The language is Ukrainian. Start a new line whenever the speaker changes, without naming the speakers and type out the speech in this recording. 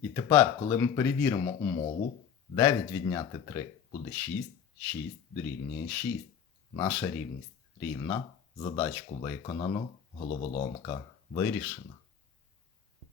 І тепер, коли ми перевіримо умову, 9 відняти 3 буде 6, 6 дорівнює 6. Наша рівність рівна, задачку виконано, головоломка вирішена.